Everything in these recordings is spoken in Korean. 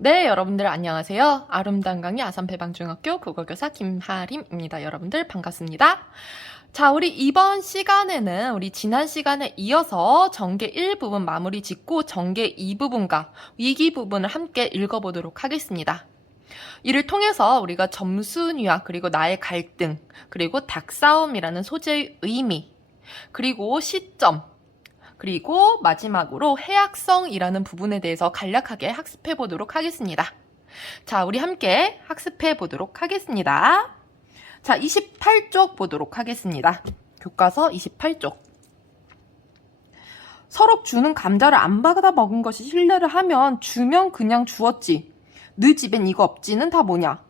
네, 여러분들 안녕하세요. 아름다운 강의 아산배방중학교 국어교사 김하림입니다. 여러분들 반갑습니다. 자, 우리 이번 시간에는 우리 지난 시간에 이어서 전개 1 부분 마무리 짓고 전개 2 부분과 위기 부분을 함께 읽어보도록 하겠습니다. 이를 통해서 우리가 점순위와 그리고 나의 갈등, 그리고 닭싸움이라는 소재의 의미, 그리고 시점, 그리고 마지막으로 해악성이라는 부분에 대해서 간략하게 학습해 보도록 하겠습니다. 자, 우리 함께 학습해 보도록 하겠습니다. 자, 28쪽 보도록 하겠습니다. 교과서 28쪽. 서로 주는 감자를 안 받아 먹은 것이 실례를 하면 주면 그냥 주었지. 너 집엔 이거 없지는 다 뭐냐.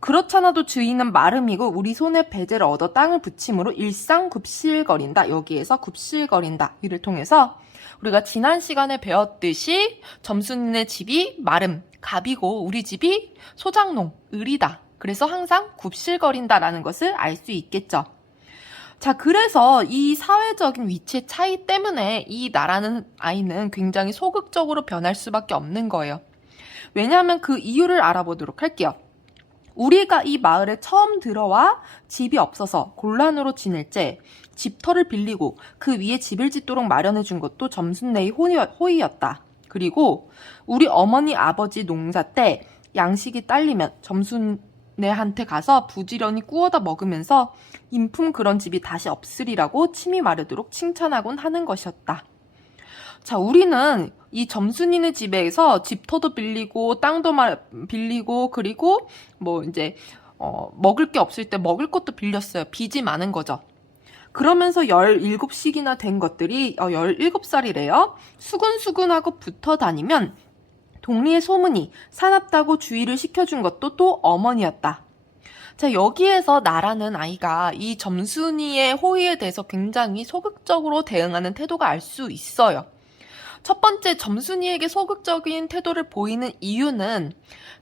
그렇잖아도 주인은 마름이고 우리 손에 배제를 얻어 땅을 붙임으로 일상 굽실거린다. 여기에서 굽실거린다. 이를 통해서 우리가 지난 시간에 배웠듯이 점순이네 집이 마름, 갑이고 우리 집이 소장농, 을이다. 그래서 항상 굽실거린다라는 것을 알 수 있겠죠. 자, 그래서 이 사회적인 위치의 차이 때문에 이 나라는 아이는 굉장히 소극적으로 변할 수밖에 없는 거예요. 왜냐하면 그 이유를 알아보도록 할게요. 우리가 이 마을에 처음 들어와 집이 없어서 곤란으로 지낼 때 집터를 빌리고 그 위에 집을 짓도록 마련해 준 것도 점순네의 호의였다. 그리고 우리 어머니 아버지 농사 때 양식이 딸리면 점순네한테 가서 부지런히 구워다 먹으면서 인품 그런 집이 다시 없으리라고 침이 마르도록 칭찬하곤 하는 것이었다. 자, 우리는 이 점순이네 집에서 집터도 빌리고 땅도 빌리고 그리고 뭐 이제 먹을 게 없을 때 먹을 것도 빌렸어요. 빚이 많은 거죠. 그러면서 17씩이나 된 것들이 17살이래요. 수근수근하고 붙어 다니면 동리의 소문이 사납다고 주의를 시켜준 것도 또 어머니였다. 자, 여기에서 나라는 아이가 이 점순이의 호의에 대해서 굉장히 소극적으로 대응하는 태도가 알 수 있어요. 첫 번째, 점순이에게 소극적인 태도를 보이는 이유는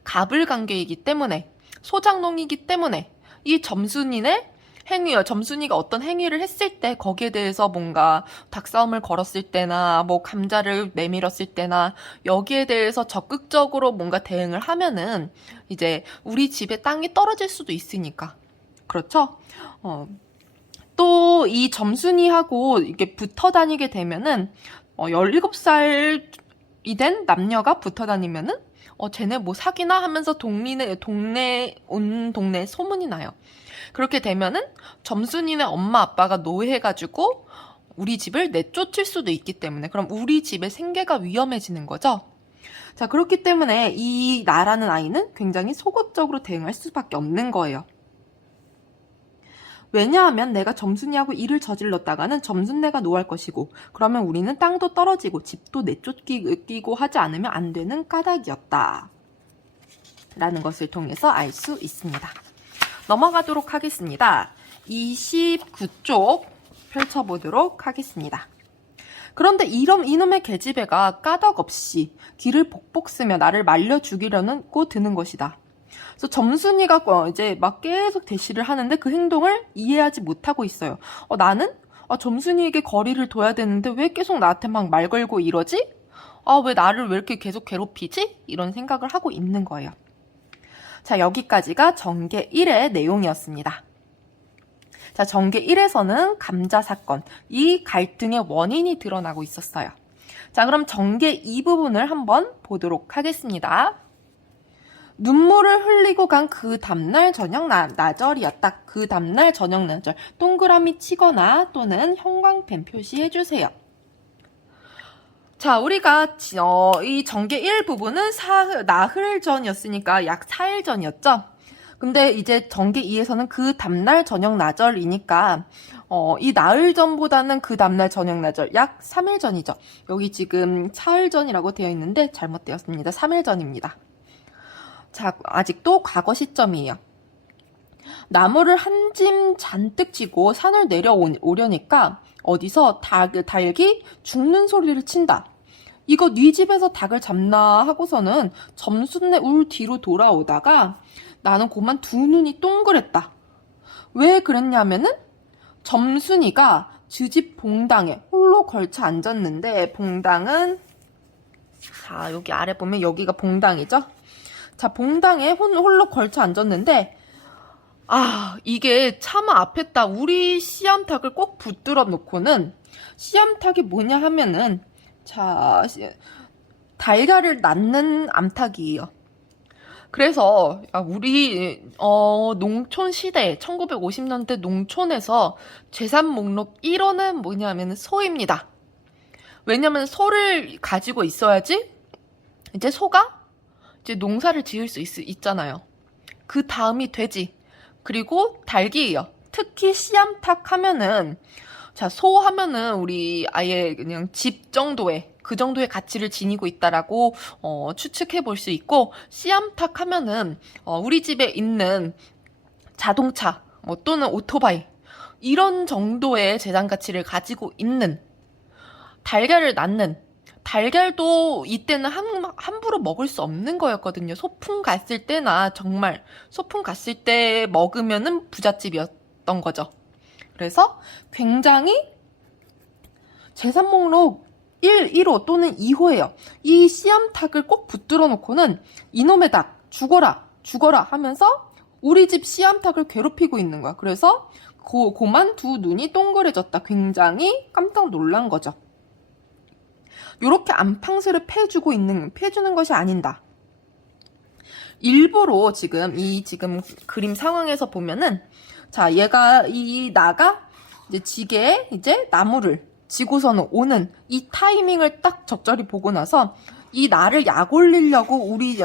갑을관계이기 때문에, 소장농이기 때문에 이 점순이의 행위요. 점순이가 어떤 행위를 했을 때 거기에 대해서 뭔가 닭싸움을 걸었을 때나 뭐 감자를 내밀었을 때나 여기에 대해서 적극적으로 뭔가 대응을 하면은 이제 우리 집에 땅이 떨어질 수도 있으니까. 그렇죠? 또 이 점순이하고 이게 붙어 다니게 되면은 17살이 된 남녀가 붙어 다니면은 쟤네 뭐 사귀나 하면서 온 동네 소문이 나요. 그렇게 되면은 점순이네 엄마 아빠가 노해가지고 우리 집을 내쫓을 수도 있기 때문에 그럼 우리 집의 생계가 위험해지는 거죠. 자, 그렇기 때문에 이 나라는 아이는 굉장히 소극적으로 대응할 수밖에 없는 거예요. 왜냐하면 내가 점순이하고 일을 저질렀다가는 점순네가 노할 것이고 그러면 우리는 땅도 떨어지고 집도 내쫓기고 하지 않으면 안 되는 까닭이었다. 라는 것을 통해서 알 수 있습니다. 넘어가도록 하겠습니다. 29쪽 펼쳐보도록 하겠습니다. 그런데 이놈의 계집애가 까닭없이 귀를 복복 쓰며 나를 말려 죽이려고 드는 것이다. 그래서 점순이가 이제 막 계속 대시를 하는데 그 행동을 이해하지 못하고 있어요. 나는 점순이에게 거리를 둬야 되는데 왜 계속 나한테 막 말 걸고 이러지? 왜 나를 왜 이렇게 계속 괴롭히지? 이런 생각을 하고 있는 거예요. 자, 여기까지가 전개 1의 내용이었습니다. 자, 전개 1에서는 감자 사건, 이 갈등의 원인이 드러나고 있었어요. 자, 그럼 전개 2 부분을 한번 보도록 하겠습니다. 눈물을 흘리고 간 그 다음날 저녁 나절이었다. 그 다음날 저녁 나절. 동그라미 치거나 또는 형광펜 표시해주세요. 자, 우리가 이 전개 1 부분은 나흘 전이었으니까 약 4일 전이었죠. 근데 이제 전개 2에서는 그 다음날 저녁 나절이니까 이 나흘 전보다는 그 다음날 저녁 나절 약 3일 전이죠. 여기 지금 사흘 전이라고 되어 있는데 잘못되었습니다. 3일 전입니다. 자, 아직도 과거 시점이에요. 나무를 한 짐 잔뜩 지고 산을 내려오려니까 어디서 닭이 죽는 소리를 친다. 이거 네 집에서 닭을 잡나 하고서는 점순네 울 뒤로 돌아오다가 나는 그만 두 눈이 동그랬다. 왜 그랬냐면은 점순이가 지 집 봉당에 홀로 걸쳐 앉았는데 봉당은 자, 여기 아래 보면 여기가 봉당이죠? 자, 봉당에 홀로 걸쳐 앉았는데, 이게 차마 앞에다 우리 씨암탉을 꼭 붙들어 놓고는, 씨암탉이 뭐냐 하면은, 자, 달걀을 낳는 암탉이에요. 그래서 우리 농촌 시대 1950년대 농촌에서 재산 목록 1호는 뭐냐면 소입니다. 왜냐면 소를 가지고 있어야지 이제 소가 이제 농사를 지을 수 있잖아요. 그 다음이 돼지, 그리고 닭이에요. 특히 씨암탉 하면은, 자, 소 하면은 우리 아예 그냥 집 정도의 그 정도의 가치를 지니고 있다라고 추측해 볼 수 있고, 씨암탉 하면은 우리 집에 있는 자동차 또는 오토바이 이런 정도의 재산 가치를 가지고 있는, 달걀을 낳는, 달걀도 이때는 함부로 먹을 수 없는 거였거든요. 소풍 갔을 때나 정말 소풍 갔을 때 먹으면은 부잣집이었던 거죠. 그래서 굉장히 재산 목록 1호 또는 2호예요. 이 씨암탉을 꼭 붙들어 놓고는 이놈의 닭 죽어라 하면서 우리 집 씨암탉을 괴롭히고 있는 거야. 그래서 고만 두 눈이 동그래졌다. 굉장히 깜짝 놀란 거죠. 요렇게 안팡스를 패주는 것이 아닌다. 일부러 지금 그림 상황에서 보면은, 자, 얘가 이 나가 이제 지게에 이제 나무를 지고서는 오는 이 타이밍을 딱 적절히 보고 나서 이 나를 약 올리려고 우리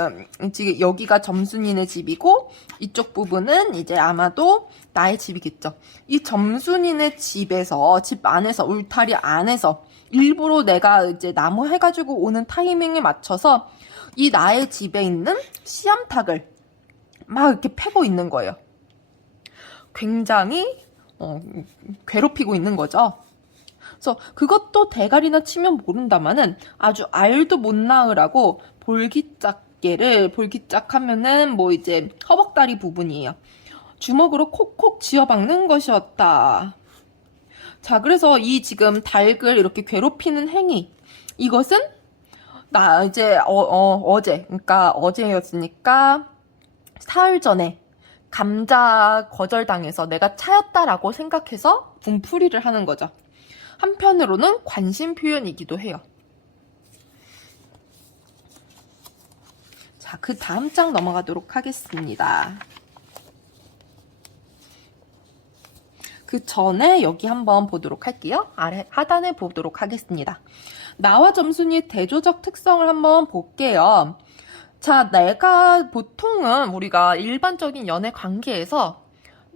지금 여기가 점순이네 집이고 이쪽 부분은 이제 아마도 나의 집이겠죠. 이 점순이네 집에서, 집 안에서, 울타리 안에서 일부러 내가 이제 나무 해가지고 오는 타이밍에 맞춰서 이 나의 집에 있는 씨암탉을 막 이렇게 패고 있는 거예요. 굉장히 괴롭히고 있는 거죠. 그래서 그것도 대가리나 치면 모른다마는 아주 알도 못 낳으라고 볼기짝 하면은 뭐 이제 허벅다리 부분이에요. 주먹으로 콕콕 쥐어박는 것이었다. 자, 그래서 이 지금 닭을 이렇게 괴롭히는 행위, 이것은 이제 어제, 그러니까 어제였으니까 사흘 전에 감자 거절당해서 내가 차였다라고 생각해서 분풀이를 하는 거죠. 한편으로는 관심 표현이기도 해요. 자, 그 다음 장 넘어가도록 하겠습니다. 그 전에 여기 한번 보도록 할게요. 아래 하단에 보도록 하겠습니다. 나와 점순이의 대조적 특성을 한번 볼게요. 자, 내가 보통은 우리가 일반적인 연애 관계에서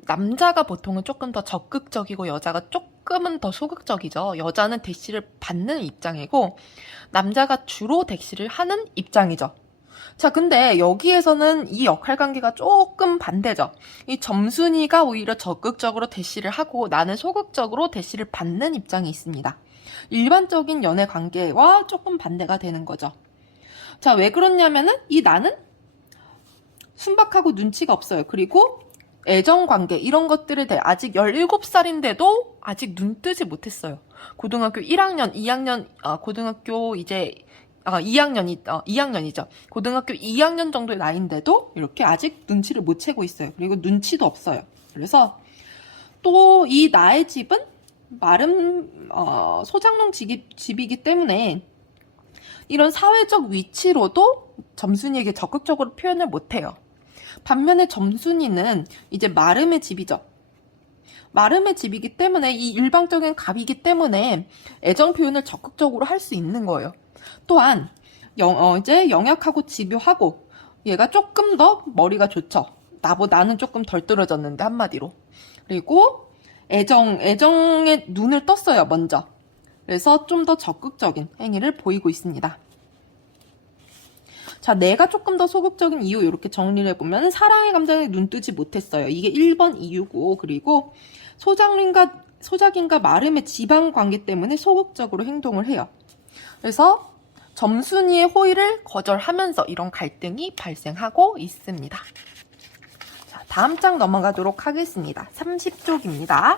남자가 보통은 조금 더 적극적이고 여자가 조금은 더 소극적이죠. 여자는 대시를 받는 입장이고 남자가 주로 대시를 하는 입장이죠. 자, 근데 여기에서는 이 역할 관계가 조금 반대죠. 이 점순이가 오히려 적극적으로 대시를 하고 나는 소극적으로 대시를 받는 입장이 있습니다. 일반적인 연애 관계와 조금 반대가 되는 거죠. 자, 왜 그렇냐면은 이 나는 순박하고 눈치가 없어요. 그리고 애정관계 이런 것들에 대해 아직 17살인데도 아직 눈 뜨지 못했어요. 고등학교 1학년, 2학년, 고등학교 이제 2학년이죠. 고등학교 2학년 정도의 나이인데도 이렇게 아직 눈치를 못 채고 있어요. 그리고 눈치도 없어요. 그래서 또 이 나의 집은 마름 소장농 집이기 때문에 이런 사회적 위치로도 점순이에게 적극적으로 표현을 못해요. 반면에 점순이는 이제 마름의 집이죠. 마름의 집이기 때문에 이 일방적인 갑이기 때문에 애정 표현을 적극적으로 할 수 있는 거예요. 또한 이제 영약하고 집요하고 얘가 조금 더 머리가 좋죠. 나는 조금 덜 떨어졌는데 한마디로. 그리고 애정에 눈을 떴어요, 먼저. 그래서 좀 더 적극적인 행위를 보이고 있습니다. 자, 내가 조금 더 소극적인 이유 이렇게 정리를 해보면 사랑의 감정에 눈 뜨지 못했어요. 이게 1번 이유고, 그리고 소작인과 마름의 지방 관계 때문에 소극적으로 행동을 해요. 그래서 점순이의 호의를 거절하면서 이런 갈등이 발생하고 있습니다. 자, 다음 장 넘어가도록 하겠습니다. 30쪽입니다.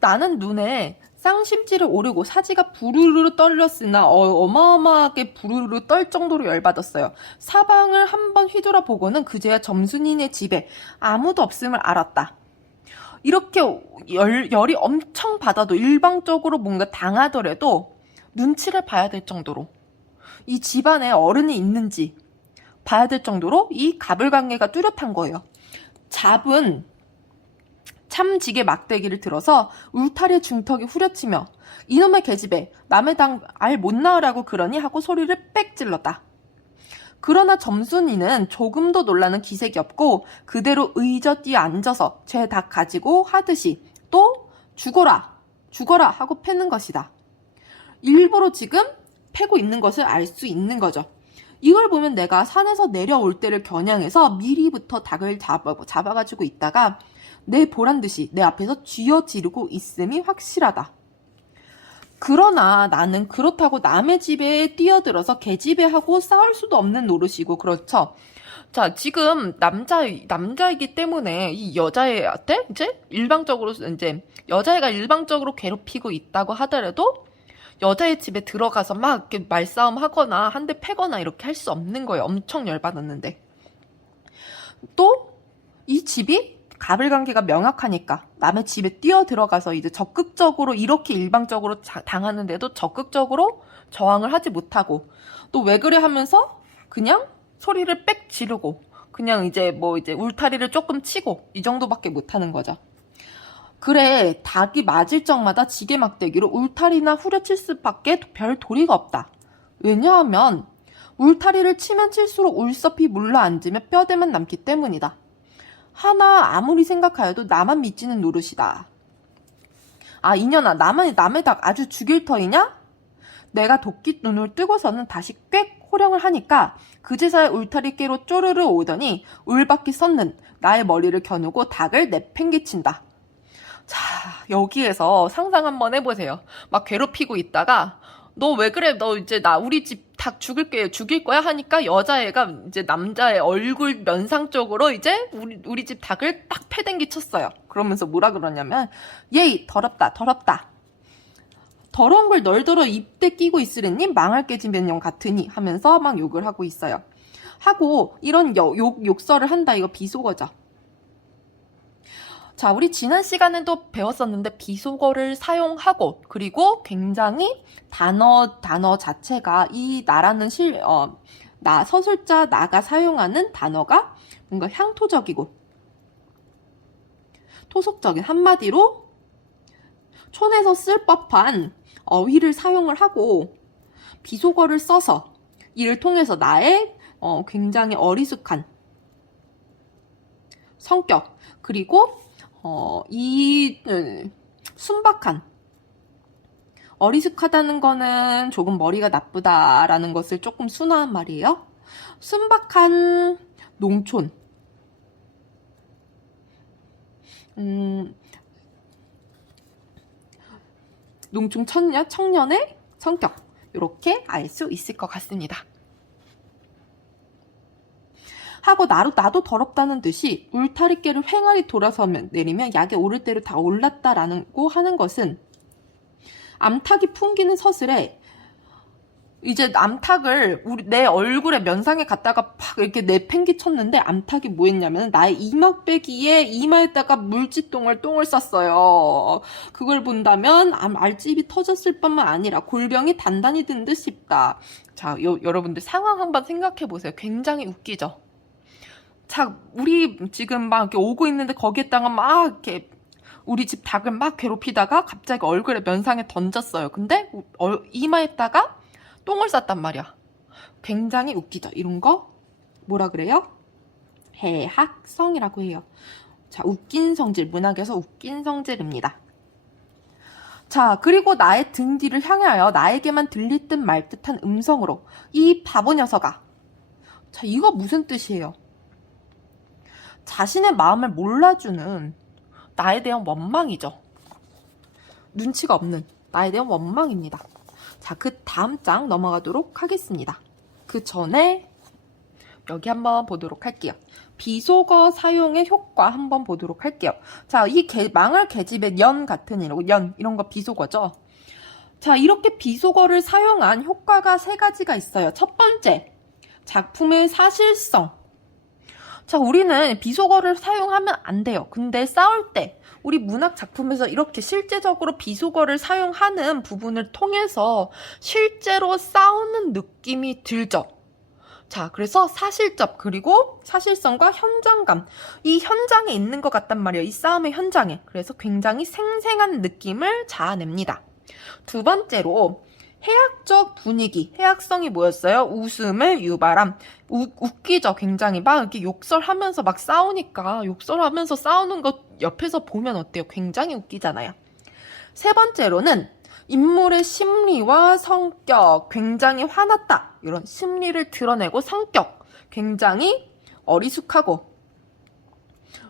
나는 눈에 쌍심지를 오르고 사지가 부르르 떨렸으나 어마어마하게 부르르 떨 정도로 열받았어요. 사방을 한번 휘돌아보고는 그제야 점순이네 집에 아무도 없음을 알았다. 이렇게 열이 엄청 받아도 일방적으로 뭔가 당하더라도 눈치를 봐야 될 정도로 이 집안에 어른이 있는지 봐야 될 정도로 이 가불관계가 뚜렷한 거예요. 잡은 참지게 막대기를 들어서 울타리의 중턱에 후려치며 이놈의 계집애 남의 당 알 못 낳으라고 그러니 하고 소리를 빽 질렀다. 그러나 점순이는 조금도 놀라는 기색이 없고 그대로 의저 뛰어 앉아서 제 닭 가지고 하듯이 또 죽어라 죽어라 하고 패는 것이다. 일부러 지금 패고 있는 것을 알 수 있는 거죠. 이걸 보면 내가 산에서 내려올 때를 겨냥해서 미리부터 닭을 잡아가지고 있다가 내 보란듯이 내 앞에서 쥐어 지르고 있음이 확실하다. 그러나 나는 그렇다고 남의 집에 뛰어들어서 개집애하고 싸울 수도 없는 노릇이고 그렇죠. 자, 지금 남자이기 때문에 이 여자애한테 이제 여자애가 일방적으로 괴롭히고 있다고 하더라도 여자의 집에 들어가서 막 이렇게 말싸움 하거나 한 대 패거나 이렇게 할 수 없는 거예요. 엄청 열받았는데. 또 이 집이 가불관계가 명확하니까 남의 집에 뛰어 들어가서 이제 적극적으로 이렇게 일방적으로 당하는데도 적극적으로 저항을 하지 못하고 또 왜 그래 하면서 그냥 소리를 빽 지르고 그냥 이제 울타리를 조금 치고 이 정도밖에 못하는 거죠. 그래, 닭이 맞을 적마다 지게 막대기로 울타리나 후려칠 수밖에 별 도리가 없다. 왜냐하면 울타리를 치면 칠수록 울섭이 물러앉으며 뼈대만 남기 때문이다. 하나 아무리 생각하여도 나만 미치는 노릇이다. 아, 이년아, 남의 닭 아주 죽일 터이냐? 내가 도끼 눈을 뜨고서는 다시 꽥 호령을 하니까 그제서야 울타리 깨로 쪼르르 오더니 울바퀴 섰는 나의 머리를 겨누고 닭을 내팽개친다. 자, 여기에서 상상 한번 해보세요. 막 괴롭히고 있다가 너 왜 그래? 너 이제 우리 집 닭 죽일 거야? 하니까 여자애가 이제 남자의 얼굴 면상 쪽으로 이제 우리 집 닭을 딱 패댕기 쳤어요. 그러면서 뭐라 그러냐면 예이 더럽다. 더러운 걸 널더러 입대 끼고 있으랬니? 망할 깨지면령 같으니 하면서 막 욕을 하고 있어요. 하고 이런 욕설을 한다. 이거 비속어죠. 자, 우리 지난 시간에도 배웠었는데 비속어를 사용하고 그리고 굉장히 단어 자체가 이 나라는 서술자 나가 사용하는 단어가 뭔가 향토적이고 토속적인 한마디로 촌에서 쓸 법한 어휘를 사용을 하고 비속어를 써서 이를 통해서 나의 굉장히 어리숙한 성격 그리고 순박한 어리숙하다는 거는 조금 머리가 나쁘다라는 것을 조금 순화한 말이에요. 순박한 농촌 농촌 청년의 성격 이렇게 알 수 있을 것 같습니다. 하고 나도 더럽다는 듯이 울타리깨를 횡하리 돌아서면 내리면 약에 오를 대로 다 올랐다라고 하는 것은 암탉이 풍기는 서슬에 이제 암탉을 내 얼굴에 면상에 갖다가 팍 이렇게 내팽기 쳤는데 암탉이 뭐 했냐면 나의 이막배기에 이마에다가 똥을 쌌어요. 그걸 본다면 알집이 터졌을 뿐만 아니라 골병이 단단히 든 듯 싶다. 자, 여러분들 상황 한번 생각해 보세요. 굉장히 웃기죠? 자, 우리 지금 막 이렇게 오고 있는데 거기에다가 막 이렇게 우리 집 닭을 막 괴롭히다가 갑자기 얼굴에 면상에 던졌어요. 근데 이마에다가 똥을 쌌단 말이야. 굉장히 웃기죠? 이런 거 뭐라 그래요? 해학성이라고 해요. 자, 웃긴 성질, 문학에서 웃긴 성질입니다. 자, 그리고 나의 등 뒤를 향하여 나에게만 들릴 듯 말 듯한 음성으로 이 바보 녀석아. 자, 이거 무슨 뜻이에요? 자신의 마음을 몰라주는 나에 대한 원망이죠. 눈치가 없는 나에 대한 원망입니다. 자, 그 다음 장 넘어가도록 하겠습니다. 그 전에 여기 한번 보도록 할게요. 비속어 사용의 효과 한번 보도록 할게요. 자, 이 망할 계집의 연 같은 이런 거 비속어죠. 자, 이렇게 비속어를 사용한 효과가 3가지가 있어요. 첫 번째, 작품의 사실성. 자, 우리는 비속어를 사용하면 안 돼요. 근데 싸울 때 우리 문학 작품에서 이렇게 실제적으로 비속어를 사용하는 부분을 통해서 실제로 싸우는 느낌이 들죠. 자, 그래서 사실적 그리고 사실성과 현장감, 이 현장에 있는 것 같단 말이에요. 이 싸움의 현장에. 그래서 굉장히 생생한 느낌을 자아냅니다. 두 번째로 해학적 분위기, 해학성이 뭐였어요? 웃음을 유발함. 웃기죠, 굉장히. 막 이렇게 욕설하면서 막 싸우니까 욕설하면서 싸우는 것 옆에서 보면 어때요? 굉장히 웃기잖아요. 세 번째로는 인물의 심리와 성격, 굉장히 화났다. 이런 심리를 드러내고 성격, 굉장히 어리숙하고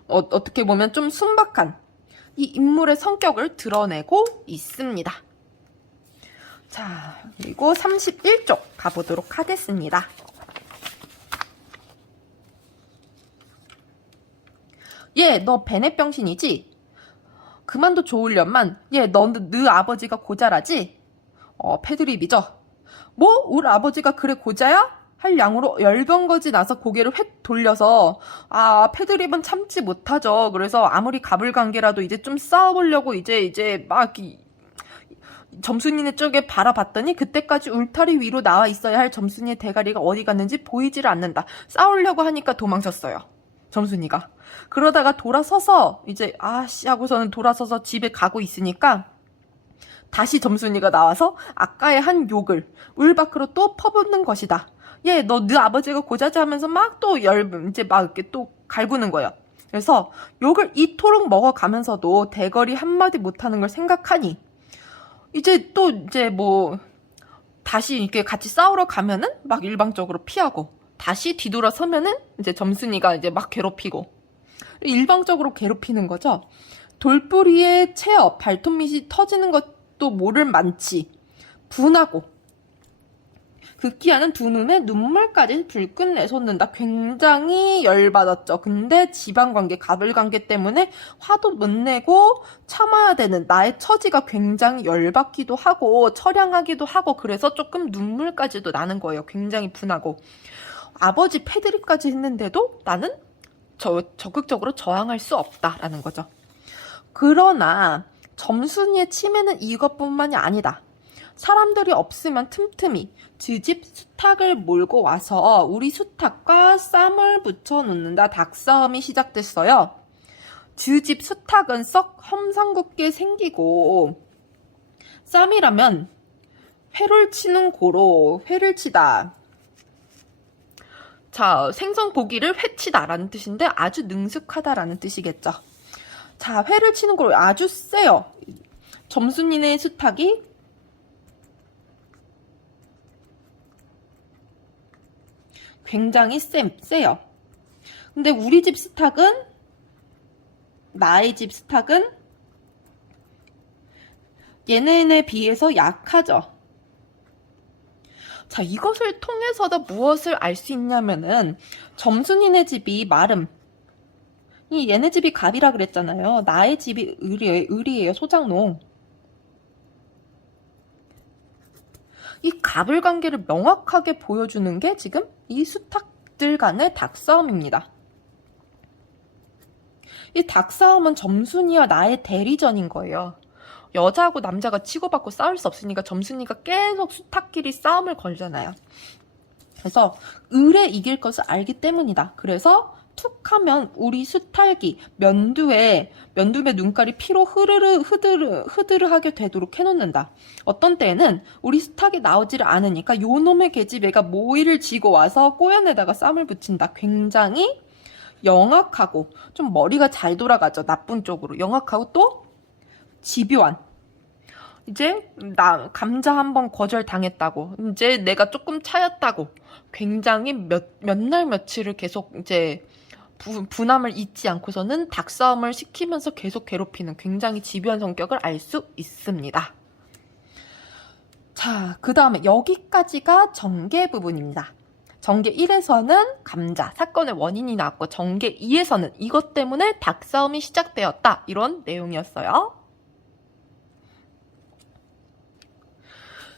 어떻게 보면 좀 순박한 이 인물의 성격을 드러내고 있습니다. 자, 그리고 31쪽 가보도록 하겠습니다. 얘, 너 베넷병신이지? 그만도 좋으련만, 얘, 너 아버지가 고자라지? 패드립이죠. 뭐? 우리 아버지가 그래 고자야? 할 양으로 열병거지 나서 고개를 획 돌려서 패드립은 참지 못하죠. 그래서 아무리 가불관계라도 이제 좀 싸워보려고 이제 막 점순이네 쪽에 바라봤더니 그때까지 울타리 위로 나와 있어야 할 점순이의 대가리가 어디 갔는지 보이지를 않는다. 싸우려고 하니까 도망쳤어요. 점순이가. 그러다가 돌아서서 이제 아씨 하고서는 돌아서서 집에 가고 있으니까 다시 점순이가 나와서 아까의 한 욕을 울 밖으로 또 퍼붓는 것이다. 얘, 너 아버지가 고자지 하면서 막 또 이제 막 이렇게 또 갈구는 거예요. 그래서 욕을 이토록 먹어가면서도 대거리 한마디 못하는 걸 생각하니 이제 뭐 다시 이렇게 같이 싸우러 가면은 막 일방적으로 피하고 다시 뒤돌아서면은 이제 점순이가 이제 막 괴롭히고 일방적으로 괴롭히는 거죠. 돌뿌리에 체업, 발톱밑이 터지는 것도 모를 만치 분하고 극기하는 두 눈에 눈물까지 불끈 내솟는다. 굉장히 열받았죠. 근데 집안관계, 가불관계 때문에 화도 못 내고 참아야 되는 나의 처지가 굉장히 열받기도 하고 처량하기도 하고 그래서 조금 눈물까지도 나는 거예요. 굉장히 분하고. 아버지 패드립까지 했는데도 나는 적극적으로 저항할 수 없다라는 거죠. 그러나 점순이의 치매는 이것뿐만이 아니다. 사람들이 없으면 틈틈이 쥐집 수탉을 몰고 와서 우리 수탉과 쌈을 붙여 놓는다. 닭싸움이 시작됐어요. 쥐집 수탉은 썩 험상궂게 생기고 쌈이라면 회를 치는 고로 회를 치다. 자, 생선 고기를 회치다라는 뜻인데 아주 능숙하다라는 뜻이겠죠. 자, 회를 치는 고로 아주 세요. 점순이네 수탉이 굉장히 세요. 근데 우리 집 수탉은 나의 집 수탉은 얘네에 비해서 약하죠. 자, 이것을 통해서도 무엇을 알 수 있냐면은 점순이네 집이 마름. 얘네 집이 갑이라 그랬잖아요. 나의 집이 을이에요. 소장농. 이 가불관계를 명확하게 보여주는 게 지금 이 수탉들 간의 닭싸움입니다. 이 닭싸움은 점순이와 나의 대리전인 거예요. 여자하고 남자가 치고받고 싸울 수 없으니까 점순이가 계속 수탉끼리 싸움을 걸잖아요. 그래서 을에 이길 것을 알기 때문이다. 그래서 툭 하면 우리 수탉이 면두에 눈깔이 피로 흐드르하게 되도록 해놓는다. 어떤 때에는 우리 수탉이 나오지를 않으니까 요놈의 계집애가 모이를 지고 와서 꼬연에다가 쌈을 붙인다. 굉장히 영악하고 좀 머리가 잘 돌아가죠. 나쁜 쪽으로. 영악하고 또 집요한. 이제 나 감자 한번 거절당했다고. 이제 내가 조금 차였다고. 굉장히 몇 날 며칠을 계속 이제 분함을 잊지 않고서는 닭싸움을 시키면서 계속 괴롭히는 굉장히 집요한 성격을 알 수 있습니다. 자, 그 다음에 여기까지가 전개 부분입니다. 정계 1에서는 감자, 사건의 원인이 나왔고 정계 2에서는 이것 때문에 닭싸움이 시작되었다. 이런 내용이었어요.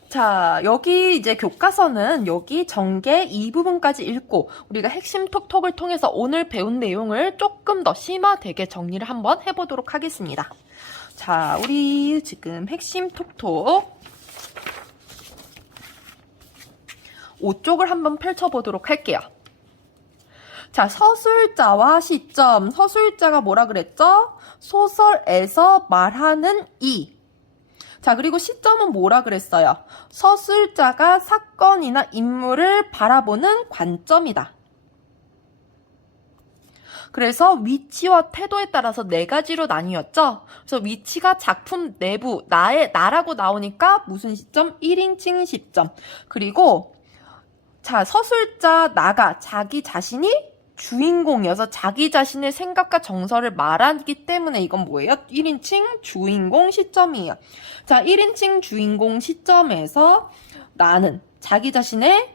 자, 여기 이제 교과서는 여기 정계 이 부분까지 읽고 우리가 핵심 톡톡을 통해서 오늘 배운 내용을 조금 더 심화되게 정리를 한번 해보도록 하겠습니다. 자, 우리 지금 핵심 톡톡 5쪽을 한번 펼쳐보도록 할게요. 자, 서술자와 시점. 서술자가 뭐라 그랬죠? 소설에서 말하는 이. 자, 그리고 시점은 뭐라 그랬어요? 서술자가 사건이나 인물을 바라보는 관점이다. 그래서 위치와 태도에 따라서 네 가지로 나뉘었죠? 그래서 위치가 작품 내부, 나라고 나오니까 무슨 시점? 1인칭 시점. 그리고 자, 서술자 나가 자기 자신이 주인공이어서 자기 자신의 생각과 정서를 말하기 때문에 이건 뭐예요? 1인칭 주인공 시점이에요. 자, 1인칭 주인공 시점에서 나는 자기 자신의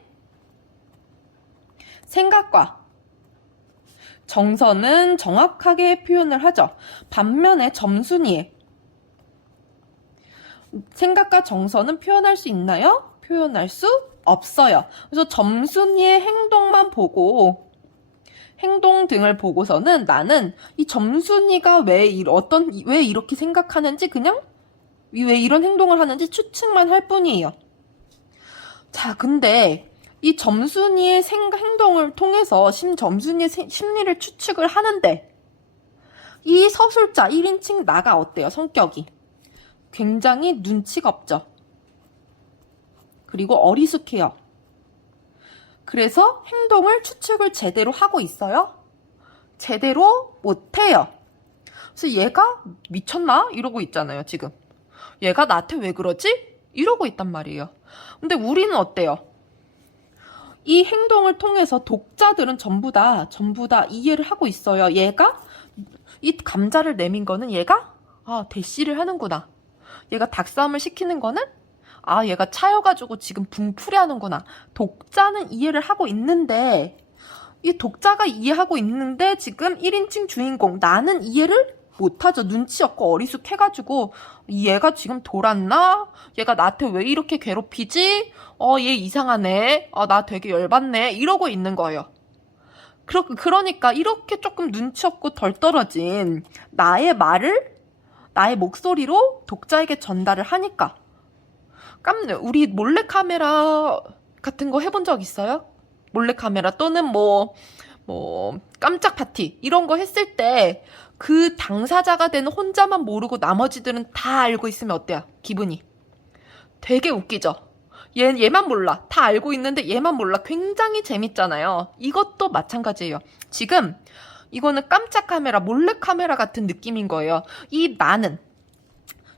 생각과 정서는 정확하게 표현을 하죠. 반면에 점순이의 생각과 정서는 표현할 수 있나요? 표현할 수 없어요. 그래서 점순이의 행동만 보고 행동 등을 보고서는 나는 이 점순이가 왜 이렇게 생각하는지 그냥 왜 이런 행동을 하는지 추측만 할 뿐이에요. 자, 근데 이 점순이의 행동을 통해서 점순이의 심리를 추측을 하는데 이 서술자 1인칭 나가 어때요? 성격이 굉장히 눈치가 없죠. 그리고 어리숙해요. 그래서 행동을 추측을 제대로 하고 있어요? 제대로 못해요. 그래서 얘가 미쳤나? 이러고 있잖아요, 지금. 얘가 나한테 왜 그러지? 이러고 있단 말이에요. 근데 우리는 어때요? 이 행동을 통해서 독자들은 전부 다 이해를 하고 있어요. 얘가 이 감자를 내민 거는 얘가 대시를 하는구나. 얘가 닭싸움을 시키는 거는 얘가 차여가지고 지금 붕풀이 하는구나. 독자는 이해를 하고 있는데 이 독자가 이해하고 있는데 지금 1인칭 주인공 나는 이해를 못하죠. 눈치 없고 어리숙해가지고 얘가 지금 돌았나? 얘가 나한테 왜 이렇게 괴롭히지? 얘 이상하네. 나 되게 열받네. 이러고 있는 거예요. 그러니까 이렇게 조금 눈치 없고 덜 떨어진 나의 말을 나의 목소리로 독자에게 전달을 하니까 우리 몰래카메라 같은 거 해본 적 있어요? 몰래카메라 또는 뭐 깜짝 파티 이런 거 했을 때 그 당사자가 되는 혼자만 모르고 나머지들은 다 알고 있으면 어때요? 기분이 되게 웃기죠? 얘만 몰라. 다 알고 있는데 얘만 몰라. 굉장히 재밌잖아요. 이것도 마찬가지예요. 지금 이거는 깜짝 카메라, 몰래카메라 같은 느낌인 거예요. 이 나는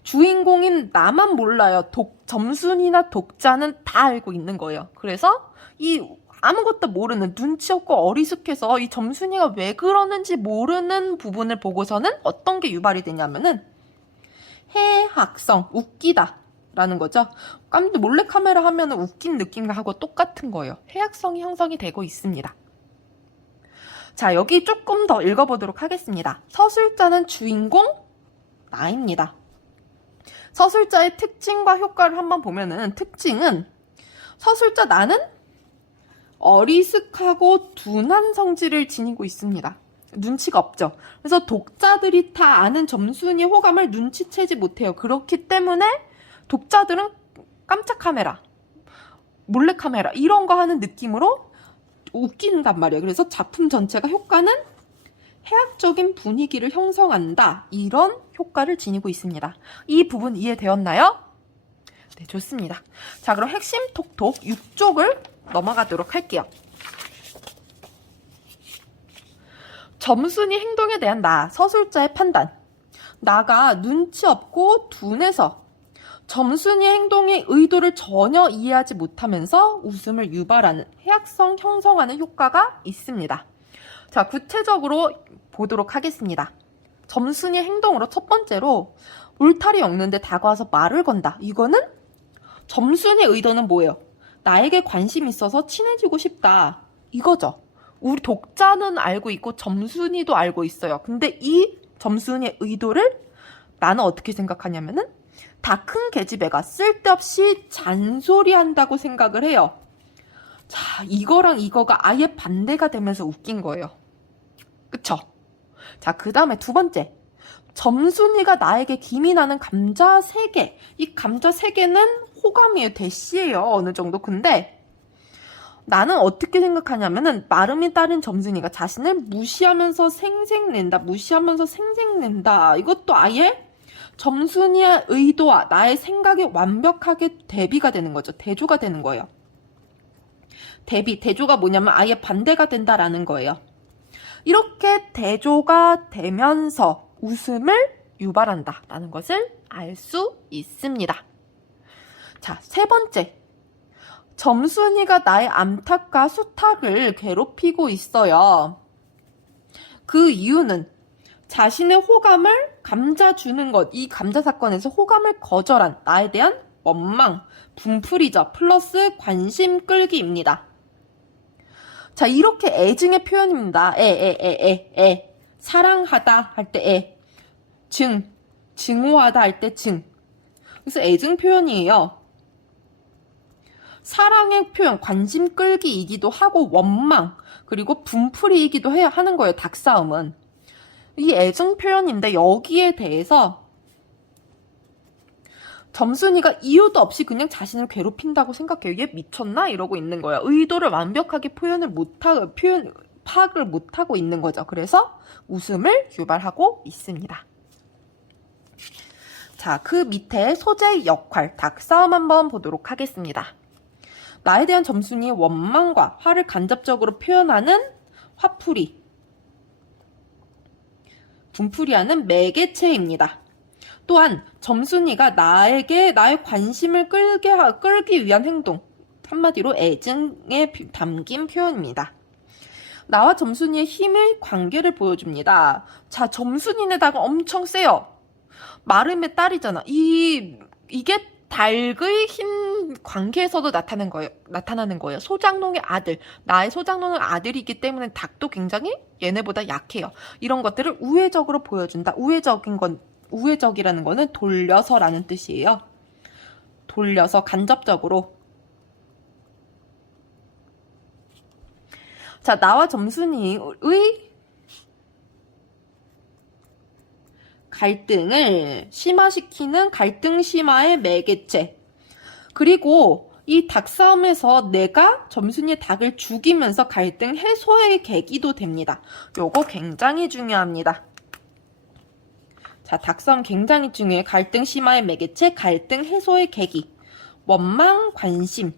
주인공인 나만 몰라요. 점순이나 독자는 다 알고 있는 거예요. 그래서 이 아무것도 모르는 눈치 없고 어리숙해서 이 점순이가 왜 그러는지 모르는 부분을 보고서는 어떤 게 유발이 되냐면은 해학성, 웃기다 라는 거죠. 몰래카메라 하면은 웃긴 느낌하고 똑같은 거예요. 해학성이 형성이 되고 있습니다. 자, 여기 조금 더 읽어보도록 하겠습니다. 서술자는 주인공 나입니다. 서술자의 특징과 효과를 한번 보면은 특징은 서술자 나는 어리숙하고 둔한 성질을 지니고 있습니다. 눈치가 없죠. 그래서 독자들이 다 아는 점순이의 호감을 눈치채지 못해요. 그렇기 때문에 독자들은 깜짝 카메라, 몰래카메라 이런 거 하는 느낌으로 웃긴단 말이에요. 그래서 작품 전체가 효과는 해학적인 분위기를 형성한다. 이런 효과를 지니고 있습니다. 이 부분 이해되었나요? 네, 좋습니다. 자, 그럼 핵심 톡톡 6쪽을 넘어가도록 할게요. 점순이 행동에 대한 서술자의 판단. 나가 눈치 없고 둔해서 점순이의 행동의 의도를 전혀 이해하지 못하면서 웃음을 유발하는 해학성 형성하는 효과가 있습니다. 자, 구체적으로 보도록 하겠습니다. 점순이의 행동으로 첫 번째로 울타리 엮는데 다가와서 말을 건다. 이거는 점순이의 의도는 뭐예요? 나에게 관심 있어서 친해지고 싶다. 이거죠. 우리 독자는 알고 있고 점순이도 알고 있어요. 근데 이 점순이의 의도를 나는 어떻게 생각하냐면은 다 큰 계집애가 쓸데없이 잔소리한다고 생각을 해요. 자, 이거랑 이거가 아예 반대가 되면서 웃긴 거예요. 그쵸? 자, 그 다음에 두 번째. 점순이가 나에게 김이 나는 감자 3개. 이 감자 3개는 호감이에요. 대시예요. 어느 정도. 근데 나는 어떻게 생각하냐면은 마름이 딸인 점순이가 자신을 무시하면서 생색낸다. 무시하면서 생색낸다. 이것도 아예 점순이의 의도와 나의 생각이 완벽하게 대비가 되는 거죠. 대조가 되는 거예요. 대조가 뭐냐면 아예 반대가 된다라는 거예요. 이렇게 대조가 되면서 웃음을 유발한다라는 것을 알 수 있습니다. 자, 세 번째. 점순이가 나의 암탉과 수탉을 괴롭히고 있어요. 그 이유는 자신의 호감을 감자 주는 것, 이 감자 사건에서 호감을 거절한 나에 대한 원망, 분풀이죠. 플러스 관심 끌기입니다. 자, 이렇게 애증의 표현입니다. 사랑하다 할 때 증오하다 할 때 증. 그래서 애증 표현이에요. 사랑의 표현, 관심 끌기이기도 하고 원망, 그리고 분풀이이기도 해야 하는 거예요. 닭싸움은. 이 애증 표현인데 여기에 대해서 점순이가 이유도 없이 그냥 자신을 괴롭힌다고 생각해요. 얘 미쳤나? 이러고 있는 거예요. 의도를 완벽하게 파악을 못하고 있는 거죠. 그래서 웃음을 유발하고 있습니다. 자, 그 밑에 소재의 역할, 닭싸움 한번 보도록 하겠습니다. 나에 대한 점순이의 원망과 화를 간접적으로 표현하는 화풀이, 분풀이하는 매개체입니다. 또한 점순이가 나에게 나의 관심을 끌기 위한 행동, 한마디로 애증에 담긴 표현입니다. 나와 점순이의 힘의 관계를 보여줍니다. 자, 점순이네다가 엄청 세요. 마름의 딸이잖아. 이게 닭의 힘 관계에서도 나타나는 거예요. 소장농의 아들. 나의 소장농의 아들이기 때문에 닭도 굉장히 얘네보다 약해요. 이런 것들을 우회적으로 보여준다. 우회적이라는 거는 돌려서라는 뜻이에요. 돌려서 간접적으로. 자, 나와 점순이의 갈등을 심화시키는 갈등 심화의 매개체. 그리고 이 닭싸움에서 내가 점순이의 닭을 죽이면서 갈등 해소의 계기도 됩니다. 요거 굉장히 중요합니다. 자, 닭싸움 굉장히 중요해요. 갈등 심화의 매개체, 갈등 해소의 계기, 원망, 관심,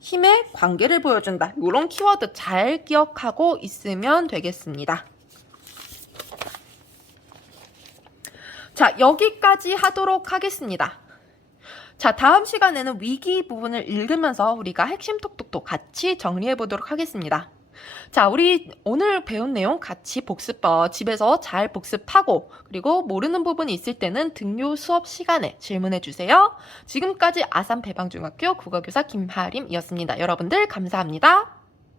힘의 관계를 보여준다. 이런 키워드 잘 기억하고 있으면 되겠습니다. 자, 여기까지 하도록 하겠습니다. 자, 다음 시간에는 위기 부분을 읽으면서 우리가 핵심 톡톡톡 같이 정리해 보도록 하겠습니다. 자, 우리 오늘 배운 내용 같이 집에서 잘 복습하고, 그리고 모르는 부분이 있을 때는 등교 수업 시간에 질문해 주세요. 지금까지 아산 배방중학교 국어교사 김하림이었습니다. 여러분들 감사합니다.